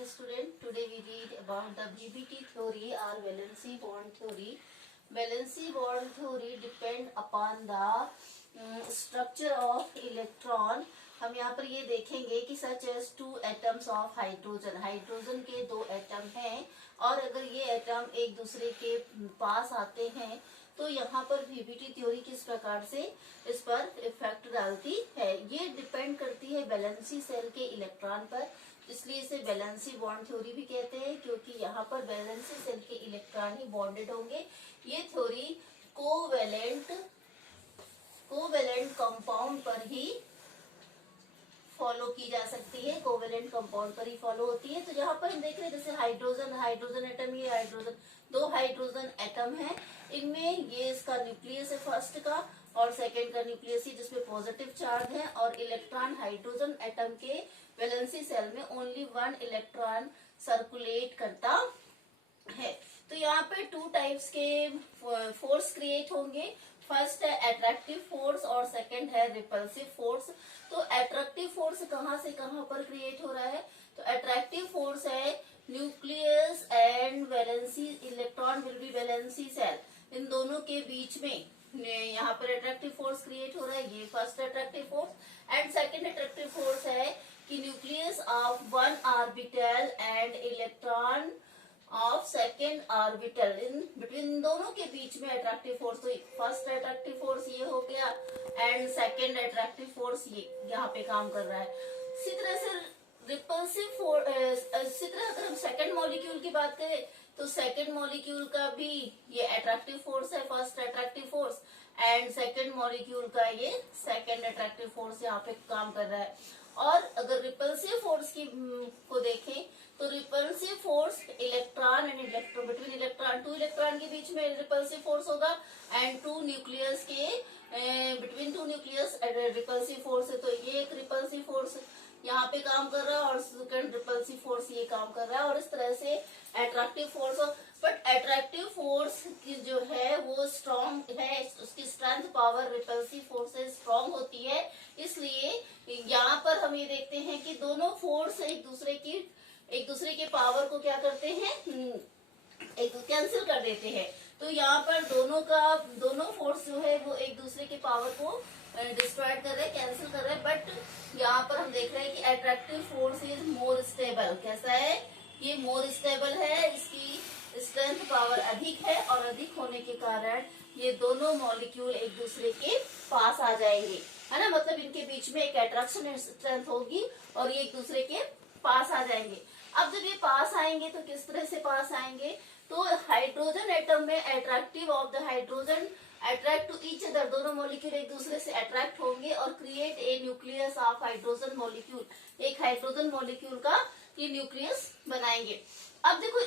morning student. Today we read about the BBT theory or valency bond theory. Valency bond theory depend upon the structure of electron. हम यहाँ पर ये देखेंगे कि such as two atoms of hydrogen, hydrogen के दो atom हैं और अगर ये एटम एक दूसरे के पास आते हैं तो यहाँ पर वीबीटी थ्योरी किस प्रकार से इस पर इफेक्ट डालती है। ये डिपेंड करती है वैलेंसी सेल के इलेक्ट्रॉन पर, इसलिए इसे वैलेंसी बॉन्ड थ्योरी भी कहते हैं क्योंकि यहाँ पर वैलेंसी सेल के इलेक्ट्रॉन ही बॉन्डेड होंगे। ये थ्योरी कोवेलेंट कंपाउंड पर ही फॉलो की जा सकती है, कोवेलेंट कंपाउंड पर ही फॉलो होती है। तो यहाँ पर हम देख रहे हैं जैसे हाइड्रोजन एटम, ये हाइड्रोजन दो हाइड्रोजन एटम है, इनमें ये इसका न्यूक्लियस है फर्स्ट का और सेकंड का न्यूक्लियस ही जिसमें पॉजिटिव चार्ज है और इलेक्ट्रॉन हाइड्रोजन एटम के वैलेंसी सेल में ओनली वन इलेक्ट्रॉन सर्कुलेट करता है। तो यहाँ पे टू टाइप्स के फोर्स क्रिएट होंगे, फर्स्ट है अट्रैक्टिव फोर्स और सेकंड है रिपल्सिव फोर्स। तो अट्रैक्टिव फोर्स कहाँ से कहाँ पर क्रिएट हो रहा है? तो अट्रैक्टिव फोर्स है nucleus and valency electron will be valency shell, इन दोनों के बीच में यहाँ पर अट्रैक्टिव फोर्स क्रिएट हो रहा है, ये first attractive force. And second attractive force है कि nucleus of one orbital and electron of second orbital, in between दोनों के बीच में अट्रैक्टिव फोर्स। तो फर्स्ट अट्रैक्टिव फोर्स ये हो गया एंड सेकेंड अट्रैक्टिव फोर्स ये यहाँ पे काम कर रहा है। इसी तरह से रिपल्सिव फोर्स, इसी तरह अगर हम सेकेंड मॉलिक्यूल की बात करें तो सेकेंड मॉलिक्यूल का भी ये अट्रैक्टिव फोर्स है, first attractive force, and second molecule का ये सेकेंड अट्रैक्टिव फोर्स यहाँ पे काम कर रहा है। और अगर रिपल्सिव फोर्स की को देखें तो repulsive force electron and electron between electron, two electron के बीच में रिपल्सिव फोर्स होगा एंड टू न्यूक्लियस के between two nucleus repulsive force है। तो ये एक रिपल्सिव फोर्स यहाँ पे काम कर रहा है और सेकंड रिपल्सिव फोर्स ये काम कर रहा है और इस तरह से attractive force. But attractive force की जो है वो स्ट्रॉन्ग है, उसकी स्ट्रेंथ पावर रिपल्सिव फोर्स से स्ट्रॉन्ग होती है, इसलिए यहाँ पर हम ये देखते हैं कि दोनों फोर्स एक दूसरे के पावर को क्या करते हैं, एक कैंसिल कर देते हैं। तो यहाँ पर दोनों फोर्स जो है वो एक दूसरे के पावर को डिस्ट्रॉय कर रहे हैं, कैंसिल कर रहे हैं। बट यहाँ पर हम देख रहे हैं कि attractive force is more stable. कैसा है? ये मोर स्टेबल है, इसकी स्ट्रेंथ पावर अधिक है और अधिक होने के कारण ये दोनों मॉलिक्यूल एक दूसरे के पास आ जाएंगे, है ना। मतलब इनके बीच में एक अट्रैक्शन स्ट्रेंथ होगी और ये एक दूसरे के पास आ जाएंगे। अब जब ये पास आएंगे तो किस तरह से पास आएंगे? तो हाइड्रोजन एटम में attractive of the hydrogen attract to each other, दोनों मॉलिक्यूल एक दूसरे से अट्रैक्ट होंगे और create a nucleus of hydrogen molecule, एक हाइड्रोजन मॉलिक्यूल का ये न्यूक्लियस बनाएंगे। अब देखो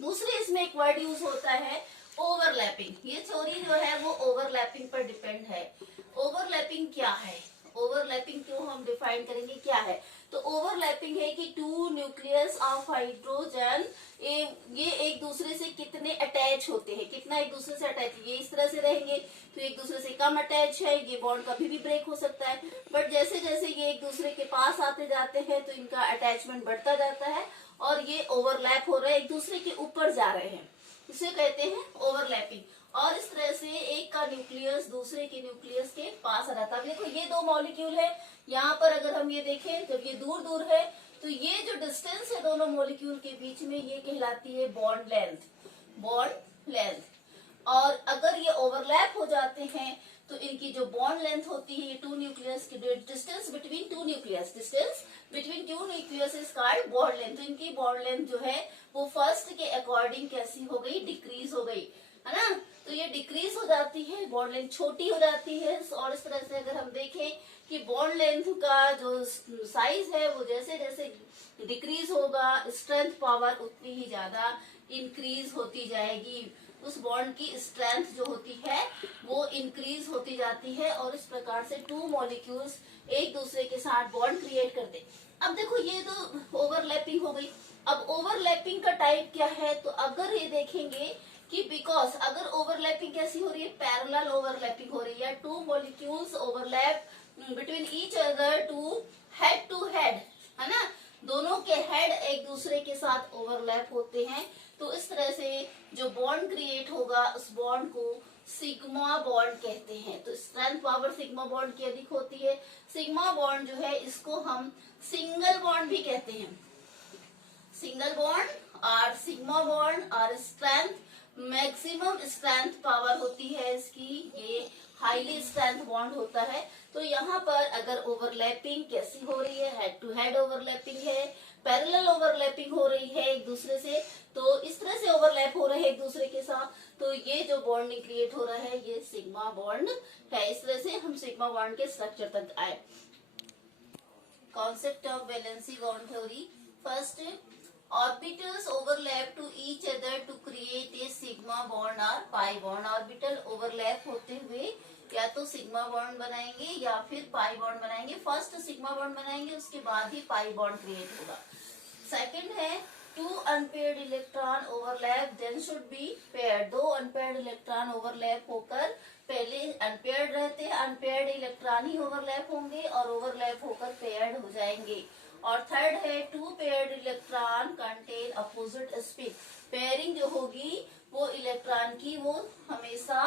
दूसरे इसमें एक वर्ड यूज होता है ओवरलैपिंग। ये थ्योरी जो है वो ओवरलैपिंग पर डिपेंड है। ओवरलैपिंग क्या है? ओवरलैपिंग क्यों हम डिफाइन करेंगे क्या है? तो ओवरलैपिंग है कि टू न्यूक्लियस ऑफ हाइड्रोजन ये एक दूसरे से कितने अटैच होते हैं, कितना एक दूसरे से अटैच, ये इस तरह से रहेंगे तो एक दूसरे से कम अटैच है, ये बॉन्ड कभी भी ब्रेक हो सकता है। बट जैसे जैसे ये एक दूसरे के पास आते जाते हैं तो इनका अटैचमेंट बढ़ता जाता है और ये ओवरलैप हो रहा है, एक दूसरे के ऊपर जा रहे हैं, इसे कहते हैं ओवरलैपिंग। और इस तरह से एक का न्यूक्लियस दूसरे के न्यूक्लियस के पास आ जाता है। देखो ये दो मॉलिक्यूल है, यहाँ पर अगर हम ये देखें जब ये दूर दूर है तो ये जो डिस्टेंस है दोनों मॉलिक्यूल के बीच में ये कहलाती है बॉन्ड लेंथ। और अगर ये ओवरलैप हो जाते हैं तो इनकी जो बॉन्ड लेंथ होती है, ये टू न्यूक्लियस की distance between two nucleus is called bond length. तो इनकी बॉन्ड लेंथ जो है वो फर्स्ट के अकॉर्डिंग कैसी हो गई, डिक्रीज हो गई, है ना। तो ये डिक्रीज हो जाती है, बॉन्ड लेंथ छोटी हो जाती है। और इस तरह से अगर हम देखें कि बॉन्ड लेंथ का जो साइज है वो जैसे जैसे डिक्रीज होगा स्ट्रेंथ पावर उतनी ही ज्यादा इंक्रीज होती जाएगी, उस बॉन्ड की स्ट्रेंथ जो होती है वो इंक्रीज होती जाती है और इस प्रकार से टू मॉलिक्यूल्स एक दूसरे के साथ बॉन्ड क्रिएट करते। अब देखो ये तो ओवरलैपिंग हो गई। अब ओवरलैपिंग का टाइप क्या है? तो अगर ये देखेंगे कि बिकॉज अगर ओवरलैपिंग कैसी हो रही है, पैरेलल ओवरलैपिंग हो रही है, two molecules overlap between each other to head, है ना। दोनों के हेड एक दूसरे के साथ ओवरलैप होते हैं, तो इस तरह से जो बॉन्ड क्रिएट होगा उस बॉन्ड को सिग्मा बॉन्ड कहते हैं। तो स्ट्रेंथ पावर सिग्मा बॉन्ड की अधिक होती है। सिग्मा बॉन्ड जो है इसको हम सिंगल बॉन्ड भी कहते हैं। सिंगल बॉन्ड और सिग्मा बॉन्ड और स्ट्रेंथ मैक्सिमम स्ट्रेंथ पावर होती है इसकी, ये हाईली स्ट्रेंथ बॉन्ड होता है। तो यहाँ पर अगर ओवरलैपिंग कैसी हो रही है, हेड टू हेड ओवरलैपिंग है, पैरेलल ओवरलैपिंग हो रही है एक दूसरे से, तो इस तरह से ओवरलैप हो रहे हैं एक दूसरे के साथ, तो ये जो बॉन्डिंग क्रिएट हो रहा है ये सिग्मा बॉन्ड है। इस तरह से हम सिग्मा बॉन्ड के स्ट्रक्चर तक आए। Concept of valency bond theory. First, orbitals overlap to each other to create a sigma bond और पाई बॉन्ड। ऑर्बिटल ओवरलैप होते हुए या तो सिग्मा बॉन्ड बनाएंगे या फिर पाई बॉन्ड बनाएंगे। फर्स्ट सिग्मा बॉन्ड बनाएंगे, उसके बाद ही पाई बॉन्ड क्रिएट होगा। सेकंड है, two unpaired electron overlap then should be paired. दो अनपेयर्ड इलेक्ट्रॉन ओवरलैप होकर पहले अनपेयर्ड रहते हैं, अनपेयर्ड इलेक्ट्रॉन ही ओवरलैप होंगे और ओवरलैप होकर पेयर्ड हो जाएंगे। और थर्ड है, two paired electron contain opposite spin. Pairing जो होगी वो इलेक्ट्रॉन की वो हमेशा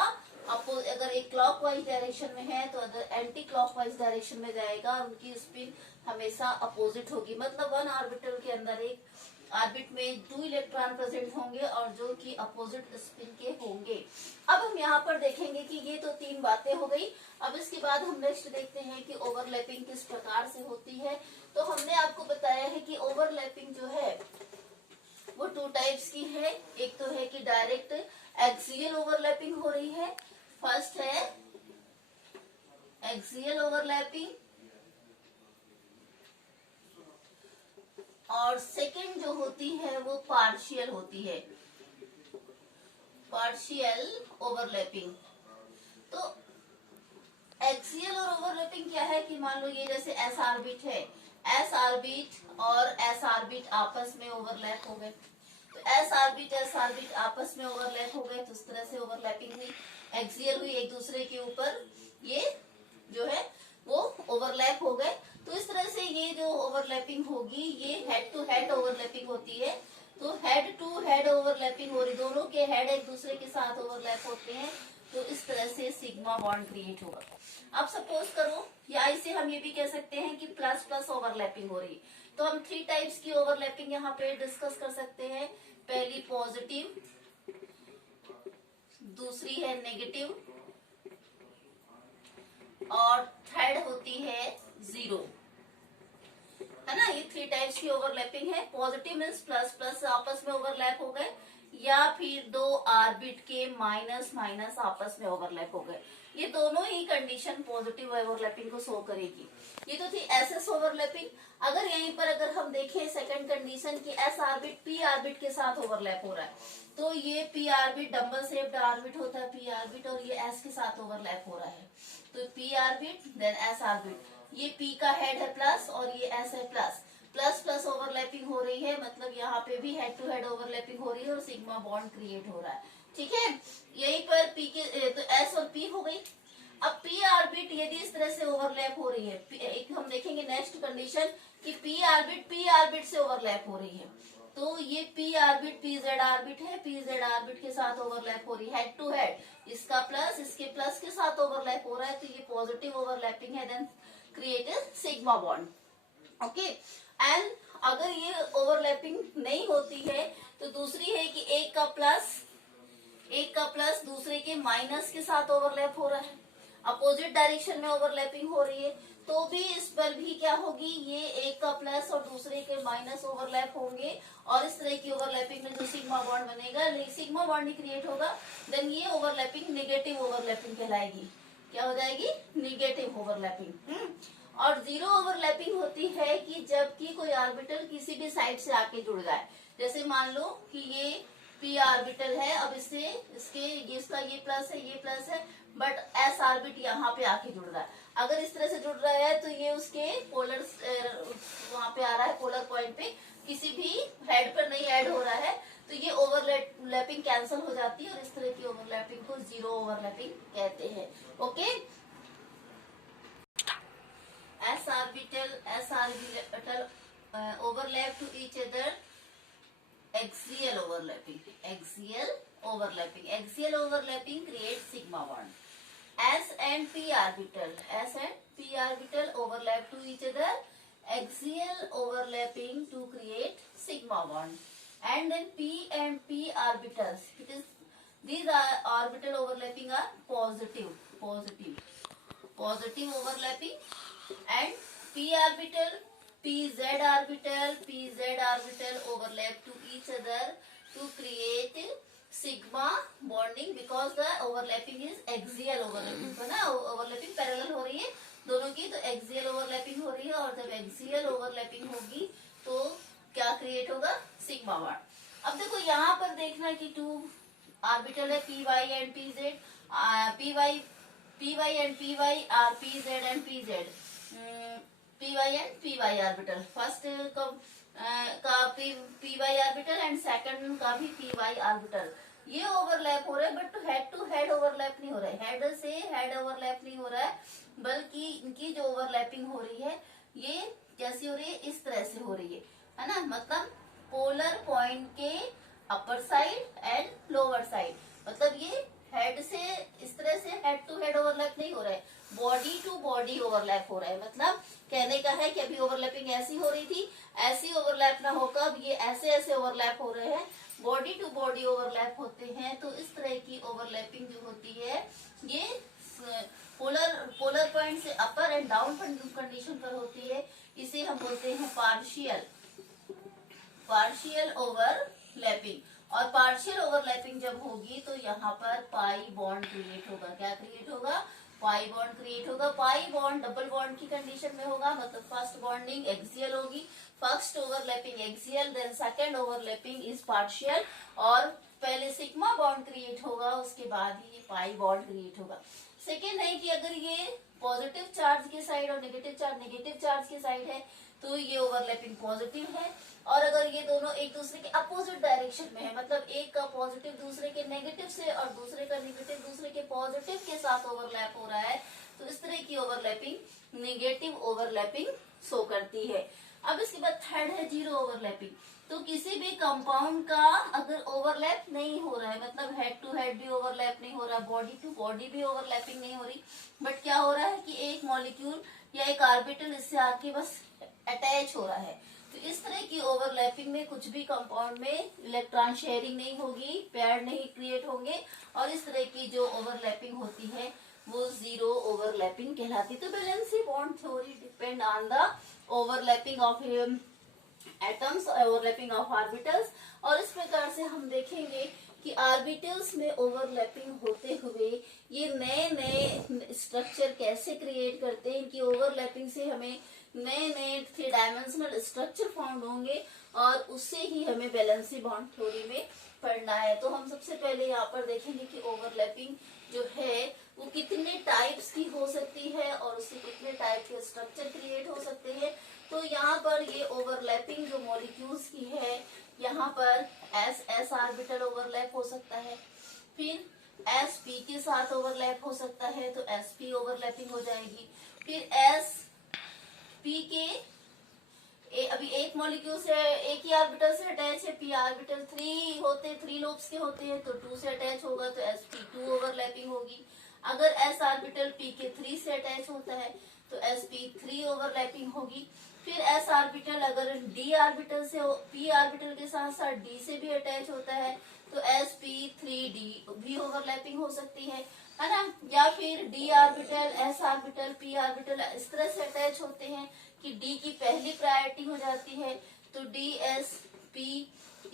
अगर एक क्लॉकवाइज डायरेक्शन में है तो अगर एंटी क्लॉकवाइज डायरेक्शन में जाएगा और उनकी स्पिन हमेशा अपोजिट होगी। मतलब वन ऑर्बिटल के अंदर एक ऑर्बिट में 2 इलेक्ट्रॉन प्रेजेंट होंगे और जो कि अपोजिट स्पिन के होंगे। अब हम यहाँ पर देखेंगे कि ये तो 3 बातें हो गई। अब इसके बाद हम नेक्स्ट देखते हैं कि ओवरलैपिंग किस प्रकार से होती है। तो हमने आपको बताया है कि ओवरलैपिंग जो है वो 2 टाइप्स की है। एक तो है कि डायरेक्ट एक्सियल ओवरलैपिंग हो रही है। फर्स्ट है एक्सियल ओवरलैपिंग और सेकंड जो होती है वो पार्शियल होती है, पार्शियल ओवरलैपिंग। तो एक्सियल और ओवरलैपिंग क्या है कि मान लो ये जैसे एस ऑर्बिट है, एस ऑर्बिट और एस ऑर्बिट आपस में ओवरलैप हो गए, तो एस ऑर्बिट आपस में ओवरलैप हो गए, तो इस तरह से ओवरलैपिंग हुई, एक्सियल हुई, एक दूसरे के ऊपर ये जो है वो ओवरलैप हो गए। तो इस तरह से ये जो ओवरलैपिंग होगी ये हेड टू हेड ओवरलैपिंग होती है। तो हेड टू हेड ओवरलैपिंग हो रही, दोनों के हेड एक दूसरे के साथ ओवरलैप होते हैं, तो इस तरह से सिग्मा बॉन्ड क्रिएट होगा। अब सपोज करो या इसे हम ये भी कह सकते हैं कि प्लस प्लस ओवरलैपिंग हो रही, तो हम 3 टाइप्स की ओवरलैपिंग यहाँ पे डिस्कस कर सकते हैं। पहली पॉजिटिव, दूसरी है नेगेटिव और थर्ड होती है 0, है ना। ये 3 टाइप्स की ओवरलैपिंग है। पॉजिटिव मीन्स प्लस प्लस आपस में ओवरलैप हो गए, या फिर 2 ऑर्बिट के माइनस माइनस आपस में ओवरलैप हो गए। ये दोनों ही कंडीशन पॉजिटिव ओवरलैपिंग को शो करेगी। ये तो थी एसएस ओवरलैपिंग। अगर यहीं पर अगर हम देखें सेकंड कंडीशन की एस ऑर्बिट पी ऑर्बिट के साथ ओवरलैप हो रहा है, तो ये P orbit double shaped orbit होता है पी ऑर्बिट, और ये एस के साथ ओवरलैप हो रहा है, तो P orbit then S orbit. ये पी का हेड है प्लस और ये एस है प्लस, प्लस प्लस ओवरलैपिंग हो रही है, मतलब यहाँ पे भी हेड टू हेड ओवरलैपिंग हो रही है और सिग्मा बॉन्ड क्रिएट हो रहा है। ठीक है, यहीं पर पी के तो एस और पी हो गई। अब पी ऑर्बिट यदि इस तरह से ओवरलैप हो रही है, एक हम देखेंगे नेक्स्ट कंडीशन कि पी ऑर्बिट से ओवरलैप हो रही है, तो ये P orbit P Z orbit है, पी जेड ऑर्बिट के साथ ओवरलैप हो रही है हेड टू हेड, इसका प्लस इसके प्लस के साथ ओवरलैप हो रहा है, तो ये पॉजिटिव ओवरलैपिंग है, then create sigma bond. Okay, and अगर ये ओवरलैपिंग नहीं होती है तो दूसरी है कि एक का प्लस दूसरे के माइनस के साथ ओवरलैप हो रहा है, अपोजिट डायरेक्शन में ओवरलैपिंग हो रही है, तो भी इस पर भी क्या होगी, ये एक का प्लस और दूसरे के माइनस ओवरलैप होंगे, और इस तरह की ओवरलैपिंग में जो सिग्मा बॉन्ड बनेगा, सिग्मा बॉन्ड ही क्रिएट होगा, देन ये ओवरलैपिंग नेगेटिव ओवरलैपिंग कहलाएगी। क्या हो जाएगी, नेगेटिव ओवरलैपिंग। और 0 ओवरलैपिंग होती है कि जबकि कोई ऑर्बिटल किसी भी साइड से आके जुड़ जाए, जैसे मान लो कि ये पी ऑर्बिटल है, अब इसका ये प्लस है, बट एस ऑर्बिट यहाँ पे आके जुड़ रहा है। अगर इस तरह से जुड़ रहा है तो ये उसके पोलर वहां पे आ रहा है, पोलर पॉइंट पे किसी भी हेड पर नहीं ऐड हो रहा है, तो ये ओवरलैपिंग कैंसिल हो जाती है और इस तरह की ओवरलैपिंग को 0 ओवरलैपिंग कहते हैं। Okay, S orbital overlap to each other, axial overlapping. Axial overlapping creates sigma bond. S and p orbital overlap to each other, axial overlapping to create sigma bond. And then p and p orbitals, it is these are orbital overlapping are positive overlapping, and p orbital overlap to each other to create sigma bonding, because the overlapping is axial overlapping है ना, overlapping parallel हो रही है दोनों की, तो axial overlapping हो रही है, और जब axial overlapping होगी तो क्या क्रिएट होगा, सिग्मा बॉन्ड। अब देखो यहाँ पर देखना कि टू ऑर्बिटल है P Y and P Z, P Y and P Y or P Z and P Z, P Y and P Y orbital, first का P Y orbital and second का भी पी वाई ऑर्बिटल, ये overlap हो रहा है, but to head overlap नहीं हो रहा है, हेड से हेड ओवरलैप नहीं हो रहा है, बल्कि इनकी जो ओवरलैपिंग हो रही है ये कैसी हो रही है, इस तरह से हो रही है ना, मतलब पोलर पॉइंट के upper side and lower side, मतलब ये हेड से इस तरह से हेड टू हेड ओवरलैप नहीं हो रहा है, बॉडी टू बॉडी ओवरलैप हो रहा है। मतलब कहने का है कि अभी ओवरलैपिंग ऐसी हो रही थी, ऐसी ओवरलैप ना होकर अब ये ऐसे ऐसे ओवरलैप हो रहे हैं, बॉडी टू बॉडी ओवरलैप होते हैं। तो इस तरह की ओवरलैपिंग जो होती है ये पोलर पॉइंट से अपर एंड डाउन कंडीशन पर होती है, इसे हम बोलते हैं पार्शियल ओवरलैपिंग। और पार्शियल ओवरलैपिंग जब होगी तो यहाँ पर पाई बॉन्ड क्रिएट होगा, क्या क्रिएट होगा, पाई बॉन्ड क्रिएट होगा। पाई बॉन्ड डबल बॉन्ड की कंडीशन में होगा, मतलब फर्स्ट बॉन्डिंग एक्सियल होगी, first overlapping axial, then second overlapping is partial, और पहले सिग्मा बॉन्ड क्रिएट होगा उसके बाद ही पाई बॉन्ड क्रिएट होगा। सेकेंड है कि अगर ये पॉजिटिव चार्ज की साइड और नेगेटिव चार्ज की साइड है तो ये ओवरलैपिंग पॉजिटिव है, और अगर ये दोनों एक दूसरे के अपोजिट डायरेक्शन में है, मतलब एक का पॉजिटिव दूसरे के नेगेटिव से और दूसरे का नेगेटिव दूसरे के पॉजिटिव के साथ ओवरलैप हो रहा है, तो इस तरह की ओवरलैपिंग नेगेटिव ओवरलैपिंग शो करती है। अब इसके बाद थर्ड है जीरो ओवरलैपिंग। तो किसी भी कंपाउंड का अगर ओवरलैप नहीं हो रहा है, मतलब हेड टू हेड भी ओवरलैप नहीं हो रहा, बॉडी टू बॉडी भी ओवरलैपिंग नहीं हो रही, बट क्या हो रहा है कि एक मॉलिक्यूल या एक ऑर्बिटल इससे आके बस अटैच हो रहा है, तो इस तरह की ओवरलैपिंग में कुछ भी कंपाउंड में इलेक्ट्रॉन शेयरिंग नहीं होगी, पेयर नहीं क्रिएट होंगे, और इस तरह की जो ओवरलैपिंग होती है वो जीरो ओवरलैपिंग कहलाती है। तो valency bond theory depend on the overlapping of atoms, overlapping of orbitals, और इस प्रकार से हम देखेंगे कि ऑर्बिटल्स में ओवरलैपिंग होते हुए ये नए नए स्ट्रक्चर कैसे क्रिएट करते हैं, कि ओवरलैपिंग से हमें नए नए 3 डायमेंशनल स्ट्रक्चर फाउंड होंगे, और उससे ही हमें वैलेंसी बॉन्ड थ्योरी में पढ़ना है। तो हम सबसे पहले यहाँ पर देखेंगे कि ओवरलैपिंग जो है वो कितने टाइप्स की हो सकती है और उससे कितने टाइप के स्ट्रक्चर क्रिएट हो सकते हैं। तो यहाँ पर ये ओवरलैपिंग जो मॉलिक्यूल्स की है, यहाँ पर एस ऑर्बिटल ओवरलैप हो सकता है, फिर एस पी के साथ ओवरलैप हो सकता है, तो एस पी ओवरलैपिंग हो जाएगी। फिर एस पी के अभी एक मॉलिक्यूल से एक ही ऑर्बिटल से अटैच है, पी ऑर्बिटल 3 लोब्स के होते हैं, तो 2 से अटैच होगा तो sp2 ओवरलैपिंग होगी। अगर s ऑर्बिटल p के 3 से अटैच होता है तो sp3 ओवरलैपिंग होगी। फिर s ऑर्बिटल अगर d ऑर्बिटल से p ऑर्बिटल के साथ साथ d से भी अटैच होता है तो sp3d भी ओवरलैपिंग हो सकती है ना। या फिर d orbital s orbital p orbital इस तरह से अटैच होते हैं कि d की पहली प्रायोरिटी हो जाती है, तो dsp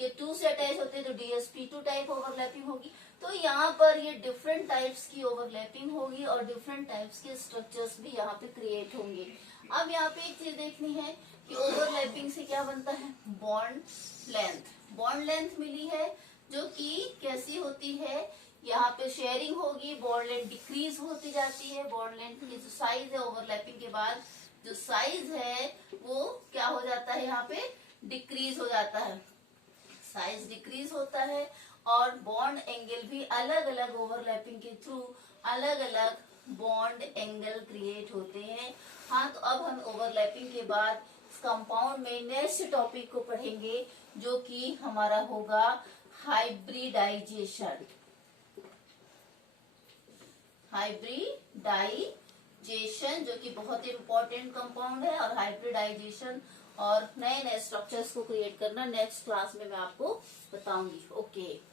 ये 2 से अटैच होते हैं तो dsp2 टाइप ओवरलैपिंग होगी। तो यहाँ पर ये डिफरेंट टाइप्स की ओवरलैपिंग होगी और डिफरेंट टाइप्स के स्ट्रक्चर्स भी यहाँ पे क्रिएट होंगे। अब यहाँ पे एक चीज देखनी है कि ओवरलैपिंग से क्या बनता है, बॉन्ड लेंथ। बॉन्ड लेंथ मिली है जो कि कैसी होती है, यहाँ पे शेयरिंग होगी, बॉन्ड लेंथ डिक्रीज होती जाती है। बॉन्ड लेंथ की जो साइज है ओवरलैपिंग के बाद जो साइज है वो क्या हो जाता है, यहाँ पे डिक्रीज हो जाता है, साइज डिक्रीज होता है। और बॉन्ड एंगल भी अलग अलग ओवरलैपिंग के थ्रू अलग अलग बॉन्ड एंगल क्रिएट होते हैं। हाँ, तो अब हम ओवरलैपिंग के बाद कंपाउंड में नेक्स्ट टॉपिक को पढ़ेंगे, जो कि हमारा होगा हाइब्रिडाइजेशन। हाइब्रिडाइजेशन जो कि बहुत इंपॉर्टेंट कंपाउंड है, और हाइब्रिडाइजेशन और नए नए स्ट्रक्चर्स को क्रिएट करना नेक्स्ट क्लास में मैं आपको बताऊंगी। ओके।